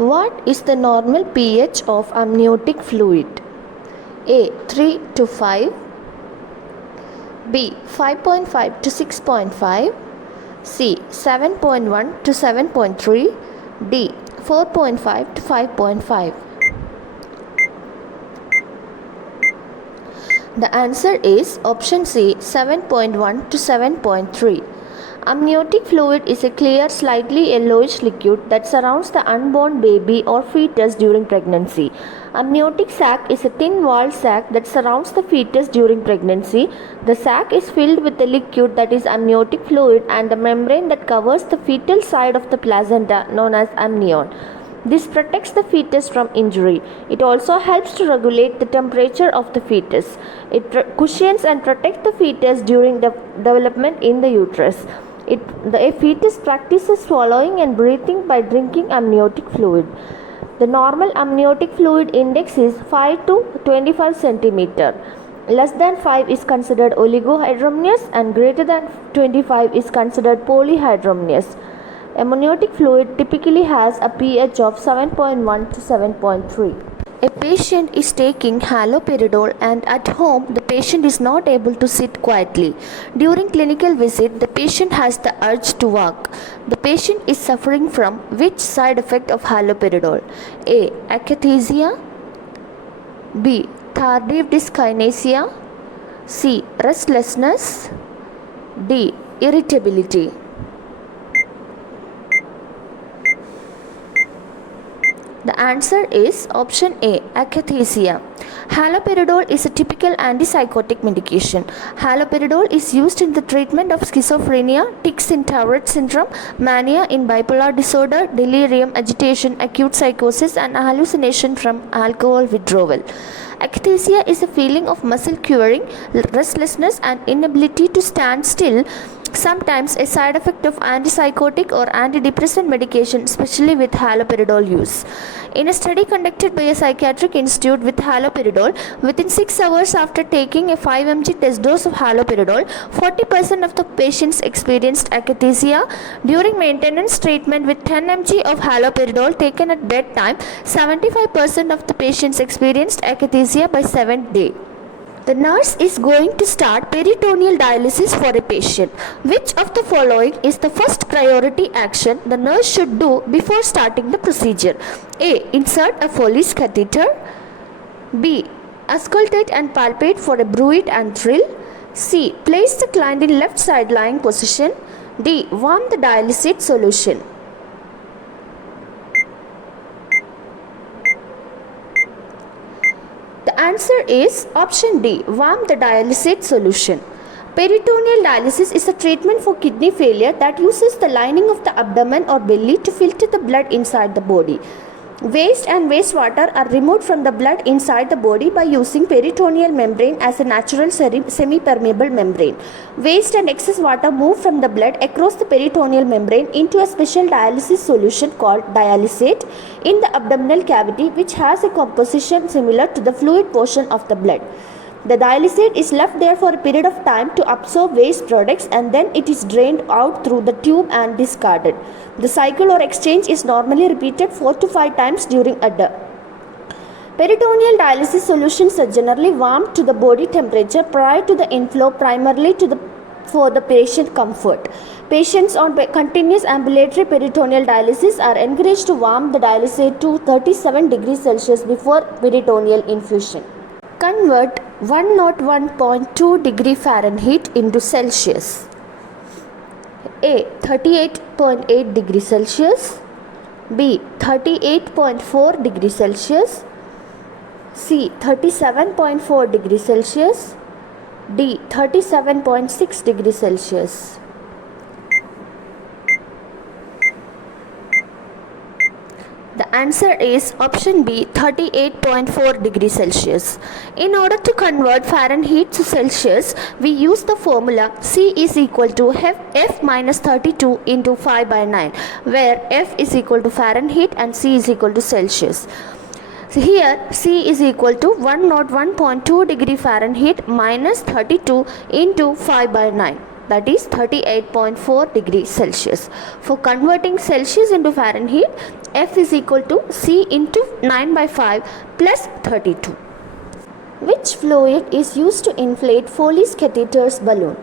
What is the normal pH of amniotic fluid? A. 3 to 5, B. 5.5 to 6.5, C. 7.1 to 7.3, D. 4.5 to 5.5. The answer is option C, 7.1 to 7.3. Amniotic fluid is a clear, slightly yellowish liquid that surrounds the unborn baby or fetus during pregnancy. Amniotic sac is a thin-walled sac that surrounds the fetus during pregnancy. The sac is filled with the liquid that is amniotic fluid and the membrane that covers the fetal side of the placenta known as amnion. This protects the fetus from injury. It also helps to regulate the temperature of the fetus. It cushions and protects the fetus during the development in the uterus. A fetus practices swallowing and breathing by drinking amniotic fluid. The normal amniotic fluid index is 5 to 25 cm. Less than 5 is considered oligohydramnious and greater than 25 is considered polyhydramnious. Amniotic fluid typically has a pH of 7.1 to 7.3. A patient is taking haloperidol and at home the patient is not able to sit quietly. During clinical visit, the patient has the urge to walk. The patient is suffering from which side effect of haloperidol? A. Akathisia, B. Tardive dyskinesia, C. Restlessness, D. Irritability. The answer is option A, akathisia. Haloperidol is a typical antipsychotic medication. Haloperidol is used in the treatment of schizophrenia, tics in Tourette syndrome, mania in bipolar disorder, delirium, agitation, acute psychosis, and hallucination from alcohol withdrawal. Akathisia is a feeling of muscle quivering, restlessness, and inability to stand still, sometimes a side effect of antipsychotic or antidepressant medication, especially with haloperidol use. In a study conducted by a psychiatric institute with haloperidol, within 6 hours after taking a 5 mg test dose of haloperidol, 40% of the patients experienced akathisia. During maintenance treatment with 10 mg of haloperidol taken at bedtime, 75% of the patients experienced akathisia by 7th day. The nurse is going to start peritoneal dialysis for a patient. Which of the following is the first priority action the nurse should do before starting the procedure? A. Insert a Foley's catheter. B. Auscultate and palpate for a bruit and thrill. C. Place the client in left side lying position. D. Warm the dialysate solution. The answer is option D, warm the dialysate solution. Peritoneal dialysis is a treatment for kidney failure that uses the lining of the abdomen or belly to filter the blood inside the body. Waste and wastewater are removed from the blood inside the body by using peritoneal membrane as a natural semi-permeable membrane. Waste and excess water move from the blood across the peritoneal membrane into a special dialysis solution called dialysate in the abdominal cavity, which has a composition similar to the fluid portion of the blood. The dialysate is left there for a period of time to absorb waste products and then it is drained out through the tube and discarded. The cycle or exchange is normally repeated 4 to 5 times during a day. Peritoneal dialysis solutions are generally warmed to the body temperature prior to the inflow, primarily for the patient comfort. Patients on continuous ambulatory peritoneal dialysis are encouraged to warm the dialysate to 37 degrees Celsius before peritoneal infusion. Convert 101.2 degree Fahrenheit into Celsius. A. 38.8 degree Celsius, B. 38.4 degree Celsius, C. 37.4 degree Celsius, D. 37.6 degree Celsius. The answer is option B, 38.4 degrees Celsius. In order to convert Fahrenheit to Celsius, we use the formula C is equal to F minus 32 into 5 by 9, where F is equal to Fahrenheit and C is equal to Celsius. So here C is equal to 101.2 degree Fahrenheit minus 32 into 5 by 9. that is 38.4 degrees Celsius. For converting Celsius into Fahrenheit, F is equal to C into 9 by 5 plus 32. Which fluid is used to inflate Foley's catheter's balloon?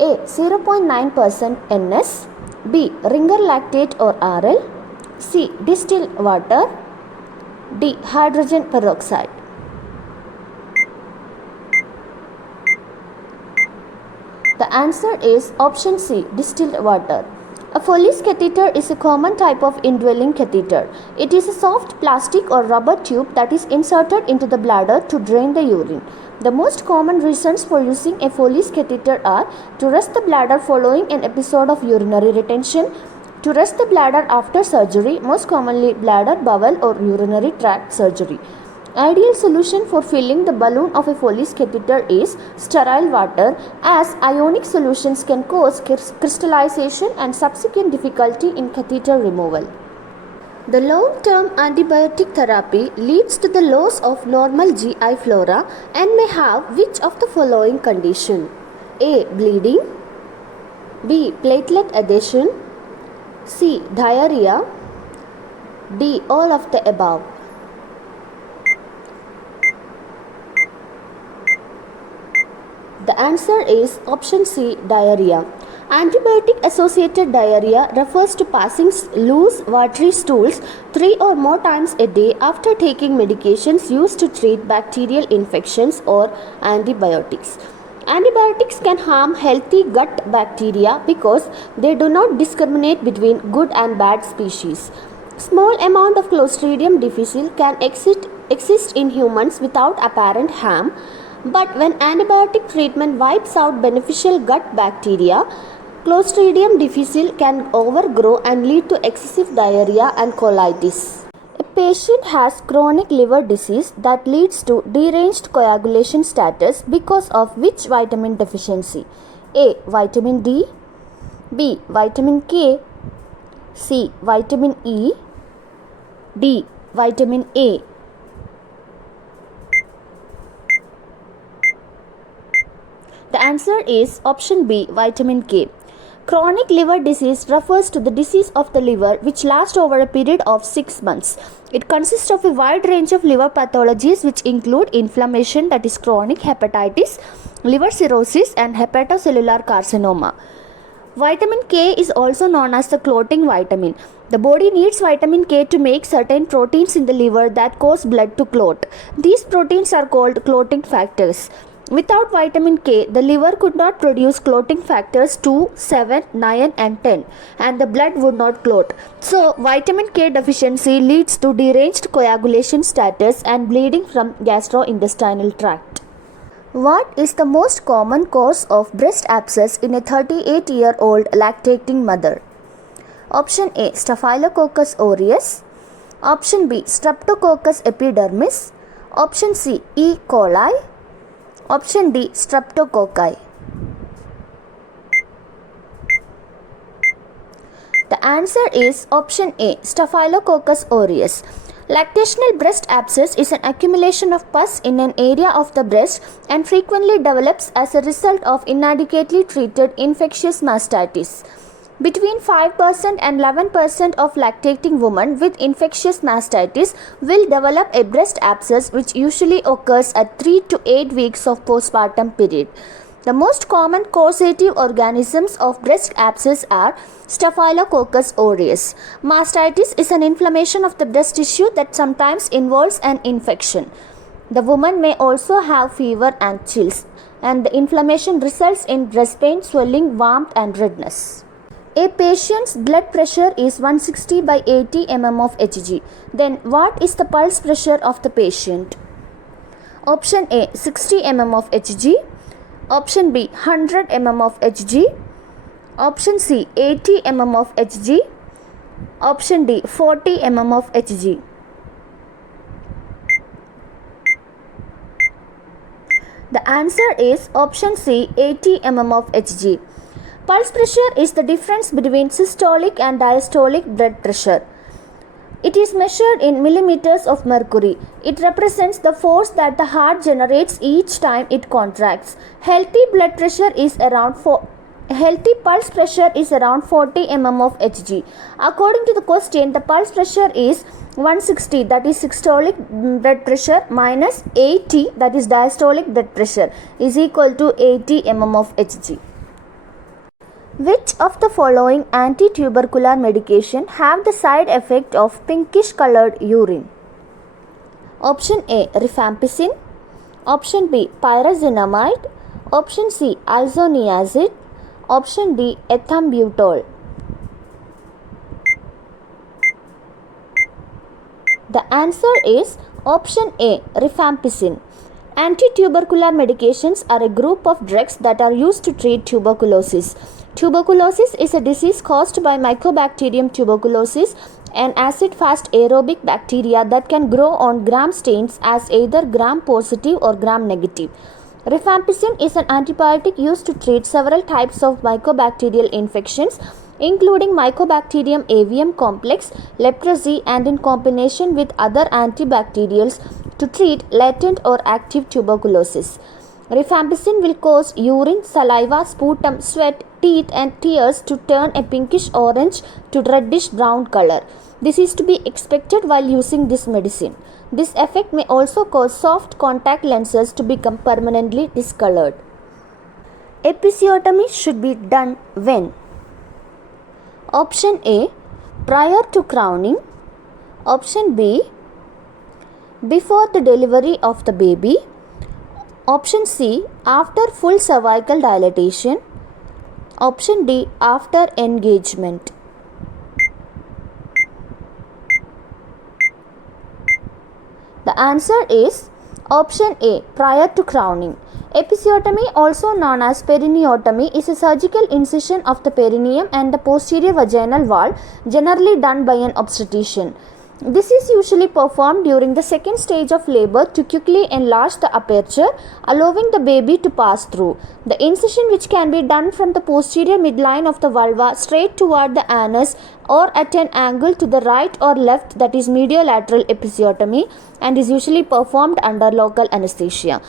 A. 0.9% NS, B. Ringer lactate or RL, C. Distilled water, D. Hydrogen peroxide. The answer is option C, distilled water. A Foley's catheter is a common type of indwelling catheter. It is a soft plastic or rubber tube that is inserted into the bladder to drain the urine. The most common reasons for using a Foley's catheter are to rest the bladder following an episode of urinary retention, to rest the bladder after surgery, most commonly bladder, bowel or urinary tract surgery. Ideal solution for filling the balloon of a Foley's catheter is sterile water, as ionic solutions can cause crystallization and subsequent difficulty in catheter removal. The long-term antibiotic therapy leads to the loss of normal GI flora and may have which of the following condition? A. Bleeding, B. Platelet adhesion, C. Diarrhea, D. All of the above. The answer is option C, diarrhea. Antibiotic-associated diarrhea refers to passing loose, watery stools 3 or more times a day after taking medications used to treat bacterial infections or antibiotics. Antibiotics can harm healthy gut bacteria because they do not discriminate between good and bad species. Small amount of Clostridium difficile can exist in humans without apparent harm, but when antibiotic treatment wipes out beneficial gut bacteria, Clostridium difficile can overgrow and lead to excessive diarrhea and colitis. A patient has chronic liver disease that leads to deranged coagulation status because of which vitamin deficiency? A. Vitamin D, B. Vitamin K, C. Vitamin E, D. Vitamin A. The answer is option B, vitamin K. Chronic liver disease refers to the disease of the liver which lasts over a period of 6 months. It consists of a wide range of liver pathologies which include inflammation, that is chronic hepatitis, liver cirrhosis and hepatocellular carcinoma. Vitamin K is also known as the clotting vitamin. The body needs vitamin K to make certain proteins in the liver that cause blood to clot. These proteins are called clotting factors. Without vitamin K, the liver could not produce clotting factors 2, 7, 9 and 10 and the blood would not clot. So, vitamin K deficiency leads to deranged coagulation status and bleeding from gastrointestinal tract. What is the most common cause of breast abscess in a 38-year-old lactating mother? Option A, Staphylococcus aureus. Option B, Streptococcus epidermis. Option C, E. coli. Option D, Streptococci. The answer is option A, Staphylococcus aureus. Lactational breast abscess is an accumulation of pus in an area of the breast and frequently develops as a result of inadequately treated infectious mastitis. Between 5% and 11% of lactating women with infectious mastitis will develop a breast abscess, which usually occurs at 3 to 8 weeks of postpartum period. The most common causative organisms of breast abscess are Staphylococcus aureus. Mastitis is an inflammation of the breast tissue that sometimes involves an infection. The woman may also have fever and chills, and the inflammation results in breast pain, swelling, warmth and redness. A patient's blood pressure is 160 by 80 mm of Hg. Then what is the pulse pressure of the patient? Option A, 60 mm of Hg. Option B, 100 mm of Hg. Option C, 80 mm of Hg. Option D, 40 mm of Hg. The answer is option C, 80 mm of Hg. Pulse pressure is the difference between systolic and diastolic blood pressure. It is measured in millimeters of mercury. It represents the force that the heart generates each time it contracts. Healthy pulse pressure is around 40 mm of Hg. According to the question, the pulse pressure is 160, that is systolic blood pressure, minus 80, that is diastolic blood pressure, is equal to 80 mm of Hg. Which of the following anti-tubercular medication have the side effect of pinkish colored urine? Option A, rifampicin. Option B, pyrazinamide. Option C, isoniazid. Option D, ethambutol. The answer is option A, rifampicin. Anti-tubercular medications are a group of drugs that are used to treat tuberculosis. Tuberculosis is a disease caused by Mycobacterium tuberculosis, an acid-fast aerobic bacteria that can grow on gram stains as either gram-positive or gram-negative. Rifampicin is an antibiotic used to treat several types of mycobacterial infections, including Mycobacterium avium complex, leprosy, and in combination with other antibacterials to treat latent or active tuberculosis. Rifampicin will cause urine, saliva, sputum, sweat, teeth, and tears to turn a pinkish orange to reddish brown color. This is to be expected while using this medicine. This effect may also cause soft contact lenses to become permanently discolored. Episiotomy should be done when? Option A, prior to crowning. Option B, before the delivery of the baby. Option C, after full cervical dilatation. Option D, after engagement. The answer is option A, prior to crowning. Episiotomy, also known as perineotomy, is a surgical incision of the perineum and the posterior vaginal wall, generally done by an obstetrician. This is usually performed during the second stage of labor to quickly enlarge the aperture, allowing the baby to pass through. The incision, which can be done from the posterior midline of the vulva straight toward the anus or at an angle to the right or left, that is mediolateral episiotomy, and is usually performed under local anesthesia.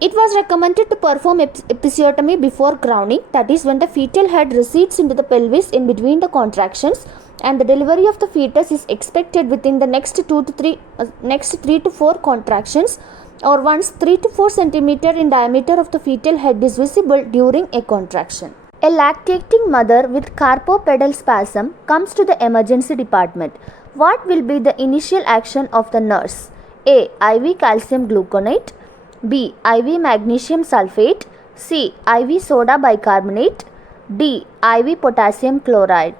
It was recommended to perform episiotomy before crowning, that is when the fetal head recedes into the pelvis in between the contractions, and the delivery of the fetus is expected within the next 3 to 4 contractions, or once 3 to 4 cm in diameter of the fetal head is visible during a contraction. A lactating mother with carpopedal spasm comes to the emergency department. What will be the initial action of the nurse? A, IV calcium gluconate. B, IV magnesium sulfate. C, IV soda bicarbonate. D, IV potassium chloride.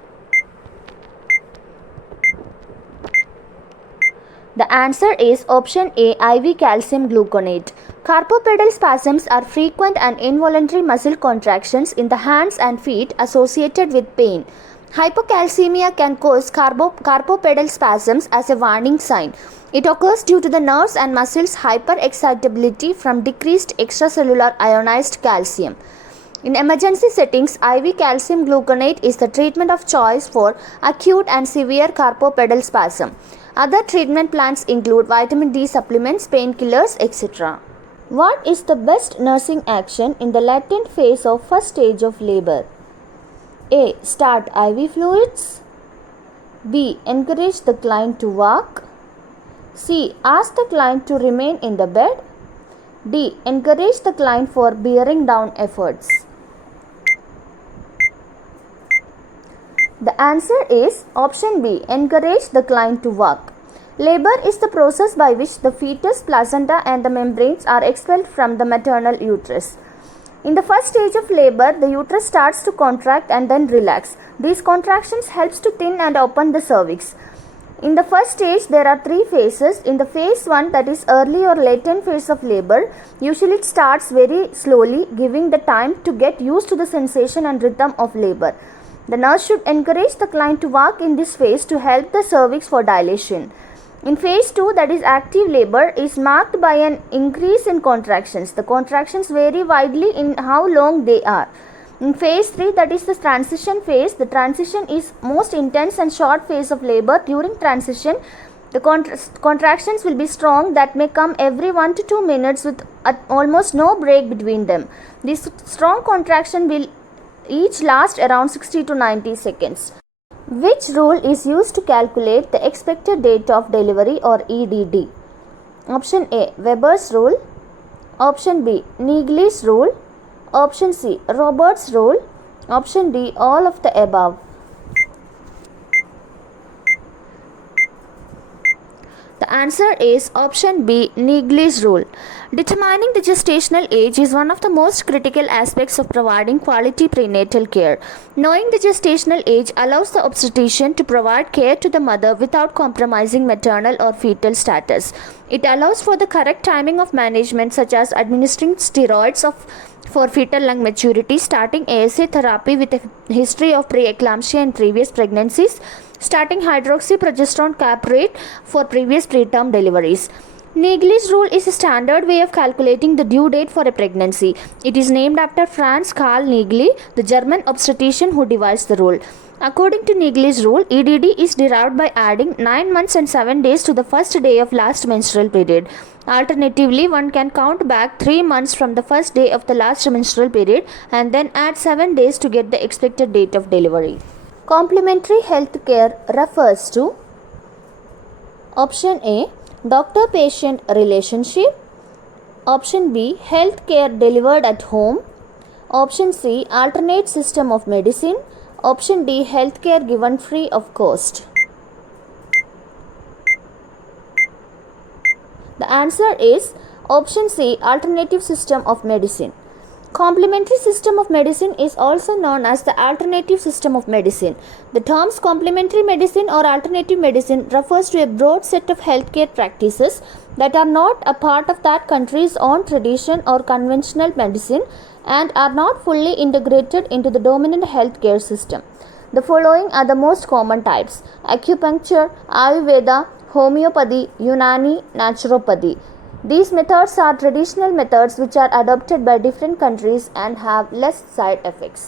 The answer is option A, IV calcium gluconate. Carpopedal spasms are frequent and involuntary muscle contractions in the hands and feet associated with pain. Hypocalcemia can cause carpopedal spasms as a warning sign. It occurs due to the nerves and muscles' hyperexcitability from decreased extracellular ionized calcium. In emergency settings, IV calcium gluconate is the treatment of choice for acute and severe carpopedal spasm. Other treatment plans include vitamin D supplements, painkillers, etc. What is the best nursing action in the latent phase of first stage of labor? A, start IV fluids. B, encourage the client to walk. C, ask the client to remain in the bed. D, encourage the client for bearing down efforts. The answer is option B, encourage the client to walk. Labor is the process by which the fetus, placenta, and the membranes are expelled from the maternal uterus. In the first stage of labor, the uterus starts to contract and then relax. These contractions helps to thin and open the cervix. In the first stage, there are 3 phases. In the phase 1, that is early or latent phase of labor, usually it starts very slowly, giving the time to get used to the sensation and rhythm of labor. The nurse should encourage the client to walk in this phase to help the cervix for dilation. In phase 2, that is active labor, is marked by an increase in contractions. The contractions vary widely in how long they are. In phase 3, that is the transition phase, the transition is most intense and short phase of labor. During transition, the contractions will be strong that may come every 1 to 2 minutes with almost no break between them. This strong contraction will each last around 60 to 90 seconds. Which rule is used to calculate the expected date of delivery or EDD? Option A, Weber's rule. Option B, Neagley's rule. Option C, Roberts rule. Option D, all of the above. The answer is option B, Neagley's rule. Determining the gestational age is one of the most critical aspects of providing quality prenatal care. Knowing the gestational age allows the obstetrician to provide care to the mother without compromising maternal or fetal status. It allows for the correct timing of management, such as administering steroids for fetal lung maturity, starting ASA therapy with a history of preeclampsia in previous pregnancies, starting hydroxyprogesterone caprate for previous preterm deliveries. Neagley's rule is a standard way of calculating the due date for a pregnancy. It is named after Franz Karl Neagley, the German obstetrician who devised the rule. According to Neagley's rule, EDD is derived by adding 9 months and 7 days to the first day of last menstrual period. Alternatively, one can count back 3 months from the first day of the last menstrual period and then add 7 days to get the expected date of delivery. Complementary health care refers to option A, doctor-patient relationship. Option B, health care delivered at home. Option C, alternate system of medicine. Option D, health care given free of cost. The answer is option C, alternative system of medicine. Complementary system of medicine is also known as the alternative system of medicine. The terms complementary medicine or alternative medicine refers to a broad set of healthcare practices that are not a part of that country's own tradition or conventional medicine and are not fully integrated into the dominant healthcare system. The following are the most common types: acupuncture, Ayurveda, homeopathy, Unani, naturopathy. These methods are traditional methods which are adopted by different countries and have less side effects.